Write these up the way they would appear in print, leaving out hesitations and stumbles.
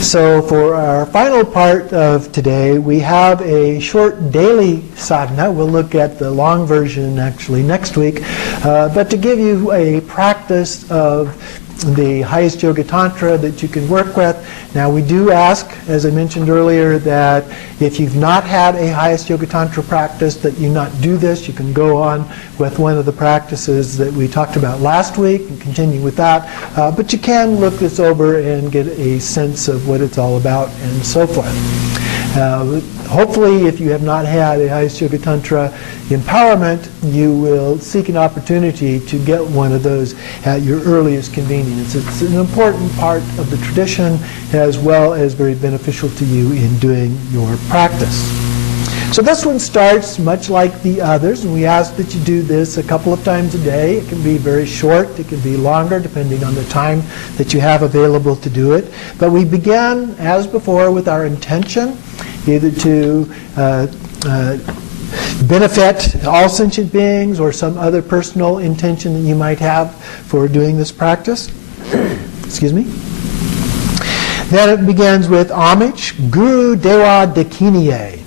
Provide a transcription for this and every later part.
So for our final part of today, we have a short daily sadhana. We'll look at the long version actually next week. But to give you a practice of the Highest Yoga Tantra that you can work with. Now we do ask, as I mentioned earlier, that if you've not had a Highest Yoga Tantra practice, that you not do this. You can go on with one of the practices that we talked about last week and continue with that. But you can look this over and get a sense of what it's all about and so forth. Hopefully, if you have not had a Highest Yoga Tantra empowerment, you will seek an opportunity to get one of those at your earliest convenience. It's an important part of the tradition as well as very beneficial to you in doing your practice. So this one starts much like the others, and we ask that you do this a couple of times a day. It can be very short, it can be longer, depending on the time that you have available to do it. But we begin, as before, with our intention, either to benefit all sentient beings or some other personal intention that you might have for doing this practice. Excuse me. Then it begins with homage, Guru Dewa Dakiniye.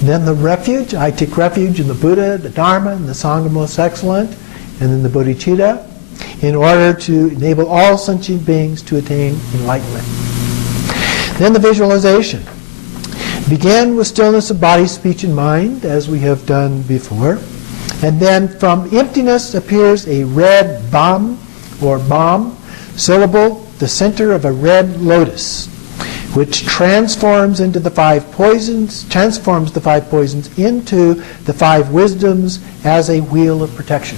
Then the refuge, I take refuge in the Buddha, the Dharma, and the Sangha most excellent, and then the Bodhicitta, in order to enable all sentient beings to attain enlightenment. Then the visualization. Begin with stillness of body, speech, and mind, as we have done before. And then from emptiness appears a red bomb, or bomb, syllable, the center of a red lotus, which transforms into the five poisons, transforms the five poisons into the five wisdoms as a wheel of protection.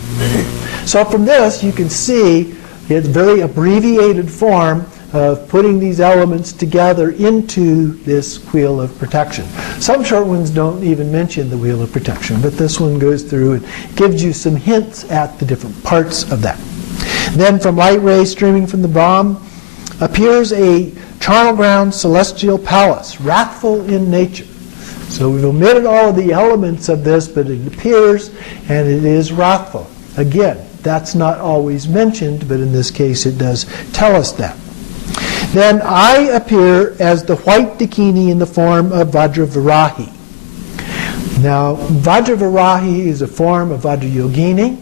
So from this, you can see it's very abbreviated form of putting these elements together into this wheel of protection. Some short ones don't even mention the wheel of protection, but this one goes through and gives you some hints at the different parts of that. Then from light rays streaming from the bomb appears a charnel ground celestial palace, wrathful in nature. So we've omitted all of the elements of this, but it appears and it is wrathful. Again, that's not always mentioned, but in this case it does tell us that. Then I appear as the white dakini in the form of Vajravarahi. Now, Vajravarahi is a form of Vajrayogini,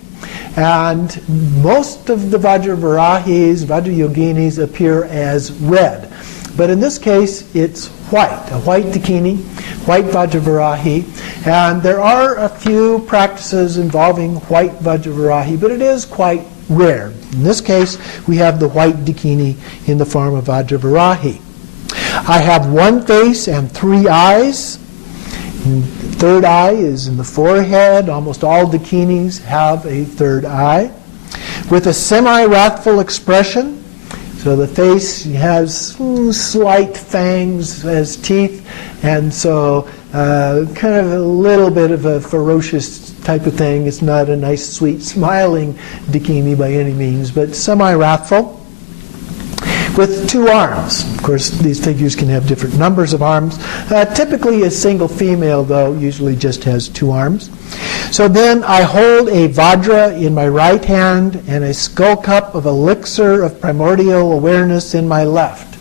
and most of the Vajravarahis, Vajrayoginis, appear as red. But in this case, it's white, a white dakini, white Vajravarahi. And there are a few practices involving white Vajravarahi, but it is quite rare. In this case, we have the white dakini in the form of Vajravarahi. I have one face and three eyes. Third eye is in the forehead. Almost all dakinis have a third eye. With a semi-wrathful expression. So the face has slight fangs as teeth, and so kind of a little bit of a ferocious type of thing. It's not a nice, sweet, smiling dakini by any means, but semi-wrathful. With two arms. Of course, these figures can have different numbers of arms. Typically, a single female, though, usually just has two arms. So then I hold a vajra in my right hand and a skull cup of elixir of primordial awareness in my left.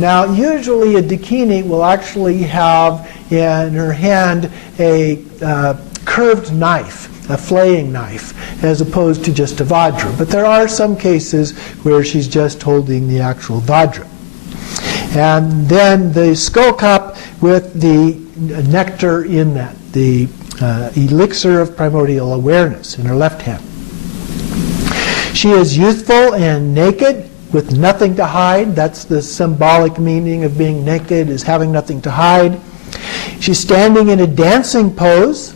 Now, usually a dakini will actually have in her hand a curved knife, a flaying knife, as opposed to just a vajra. But there are some cases where she's just holding the actual vajra. And then the skull cup with the nectar in that, the elixir of primordial awareness in her left hand. She is youthful and naked with nothing to hide. That's the symbolic meaning of being naked, is having nothing to hide. She's standing in a dancing pose.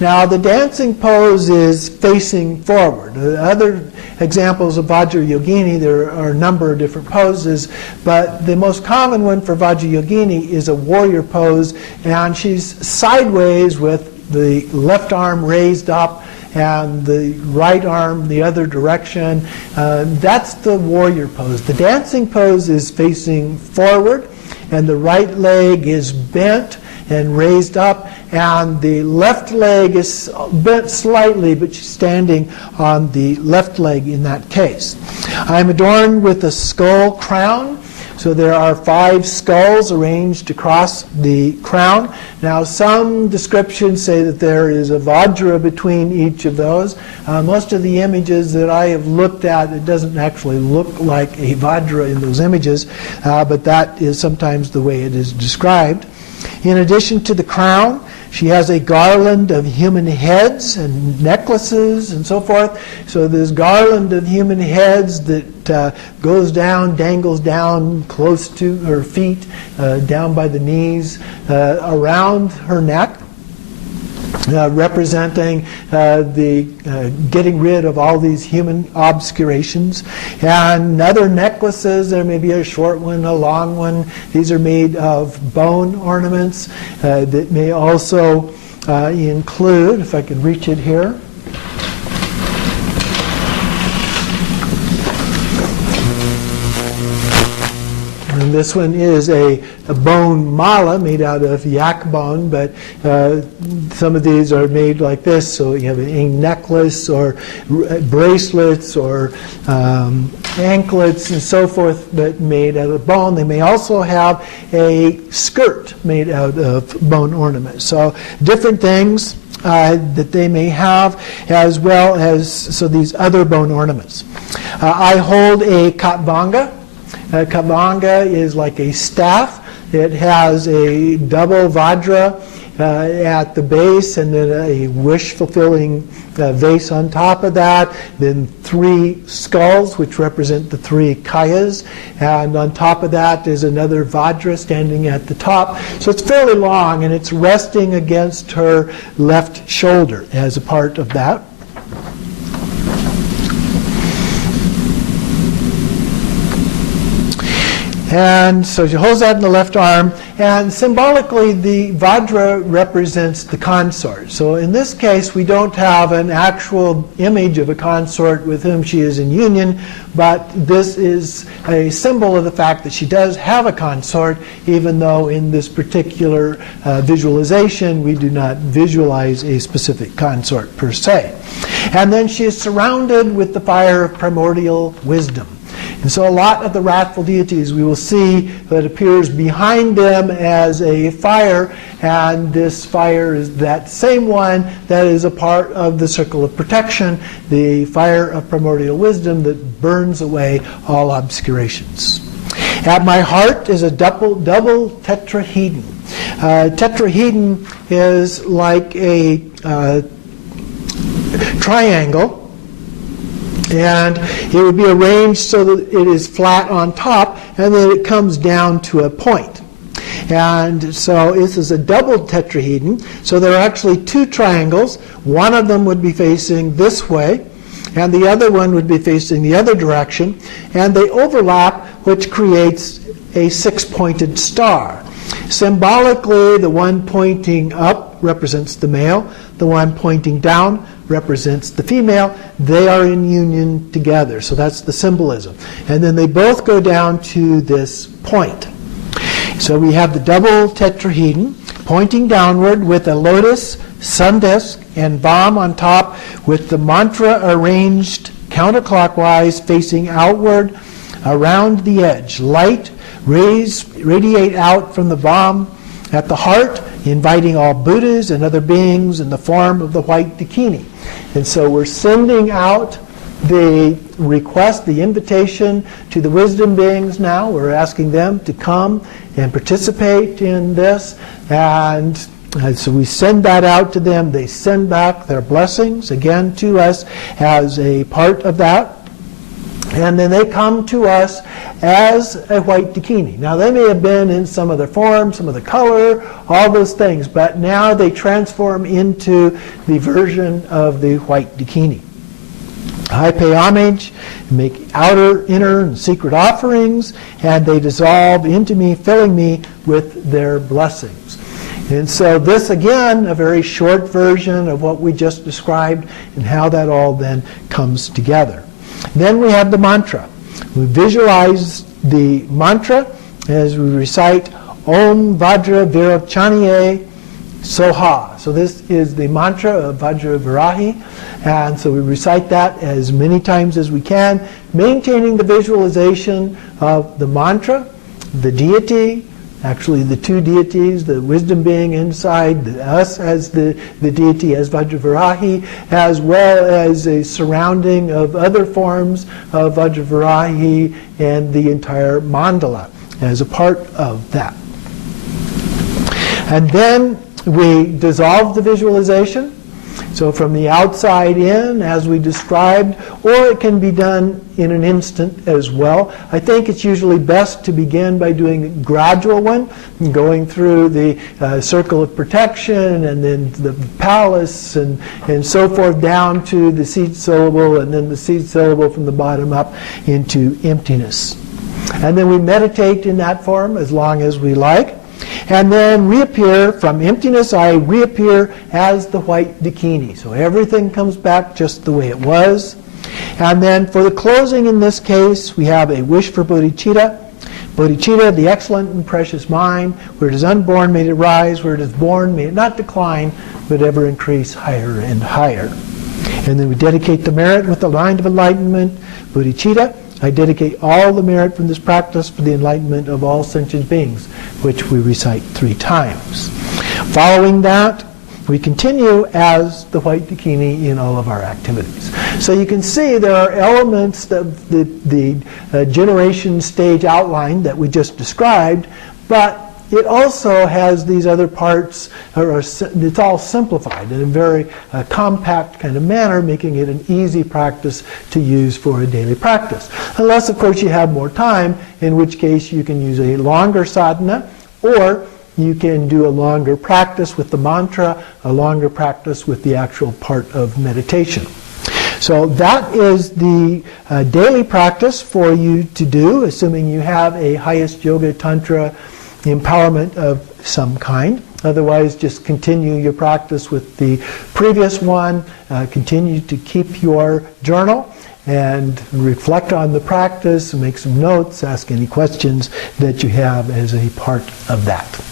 Now, the dancing pose is facing forward. Other examples of Vajrayogini, there are a number of different poses, but the most common one for Vajrayogini is a warrior pose, and she's sideways with the left arm raised up and the right arm the other direction. That's the warrior pose. The dancing pose is facing forward, and the right leg is bent and raised up, and the left leg is bent slightly, but she's standing on the left leg in that case. I'm adorned with a skull crown So there are 5 skulls arranged across the crown. Now some descriptions say that there is a vajra between each of those. Most of the images that I have looked at, it doesn't actually look like a vajra in those images, but that is sometimes the way it is described. In addition to the crown, she has a garland of human heads and necklaces and so forth. So this garland of human heads that goes down, dangles down close to her feet, down by the knees, around her neck, representing the getting rid of all these human obscurations. And other necklaces, there may be a short one, a long one. These are made of bone ornaments that may also include, if I could reach it here, and this one is a bone mala made out of yak bone, but some of these are made like this. So you have a necklace or bracelets or anklets and so forth, but made out of bone. They may also have a skirt made out of bone ornaments. So different things that they may have, as well as these other bone ornaments. I hold a katvanga. Katvanga is like a staff. It has a double vajra at the base, and then a wish-fulfilling vase on top of that. Then 3 skulls, which represent the 3 kayas, and on top of that is another vajra standing at the top. So it's fairly long, and it's resting against her left shoulder as a part of that. And so she holds that in the left arm, and symbolically the vajra represents the consort. So in this case we don't have an actual image of a consort with whom she is in union, but this is a symbol of the fact that she does have a consort, even though in this particular visualization we do not visualize a specific consort per se. And then she is surrounded with the fire of primordial wisdom. And so a lot of the wrathful deities we will see that appears behind them as a fire, and this fire is that same one that is a part of the circle of protection, the fire of primordial wisdom that burns away all obscurations. At my heart is a double tetrahedron. Tetrahedron is like a triangle, and it would be arranged so that it is flat on top, and then it comes down to a point. And so this is a double tetrahedron. So there are actually 2 triangles. One of them would be facing this way, and the other one would be facing the other direction, and they overlap, which creates a 6-pointed star. Symbolically, the one pointing up represents the male, the one pointing down represents the female. They are in union together, so that's the symbolism. And then they both go down to this point. So we have the double tetrahedron pointing downward with a lotus, sun disk, and bomb on top, with the mantra arranged counterclockwise facing outward around the edge. Light rays radiate out from the bomb at the heart, inviting all Buddhas and other beings in the form of the white dakini. And so we're sending out the request, the invitation to the wisdom beings now. We're asking them to come and participate in this. And so we send that out to them. They send back their blessings, again, to us as a part of that. And then they come to us as a white dakini. Now they may have been in some other form, some other color, all those things, but now they transform into the version of the white dakini. I pay homage, make outer, inner, and secret offerings, and they dissolve into me, filling me with their blessings. And so this, again, a very short version of what we just described and how that all then comes together. Then we have the mantra. We visualize the mantra as we recite Om Vajra Virachaniye Soha. So this is the mantra of Vajra Virahi, and so we recite that as many times as we can, maintaining the visualization of the mantra the deity, actually the two deities, the wisdom being inside, us as the deity, as Vajravarahi, as well as a surrounding of other forms of Vajravarahi and the entire mandala as a part of that. And then we dissolve the visualization. So from the outside in, as we described, or it can be done in an instant as well. I think it's usually best to begin by doing a gradual one, going through the circle of protection and then the palace and so forth down to the seed syllable, and then the seed syllable from the bottom up into emptiness. And then we meditate in that form as long as we like. And then reappear from emptiness. I reappear as the white dakini. So everything comes back just the way it was. And then for the closing in this case, we have a wish for bodhicitta. Bodhicitta, the excellent and precious mind, where it is unborn, may it rise. Where it is born, may it not decline, but ever increase higher and higher. And then we dedicate the merit with the mind of enlightenment. Bodhicitta, I dedicate all the merit from this practice for the enlightenment of all sentient beings, which we recite 3 times. Following that, we continue as the white dakini in all of our activities. So you can see there are elements of the generation stage outline that we just described, but it also has these other parts, it's all simplified in a very compact kind of manner, making it an easy practice to use for a daily practice. Unless, of course, you have more time, in which case you can use a longer sadhana, or you can do a longer practice with the mantra, a longer practice with the actual part of meditation. So that is the daily practice for you to do, assuming you have a Highest Yoga Tantra empowerment of some kind. Otherwise, just continue your practice with the previous one. Continue to keep your journal and reflect on the practice, make some notes, ask any questions that you have as a part of that.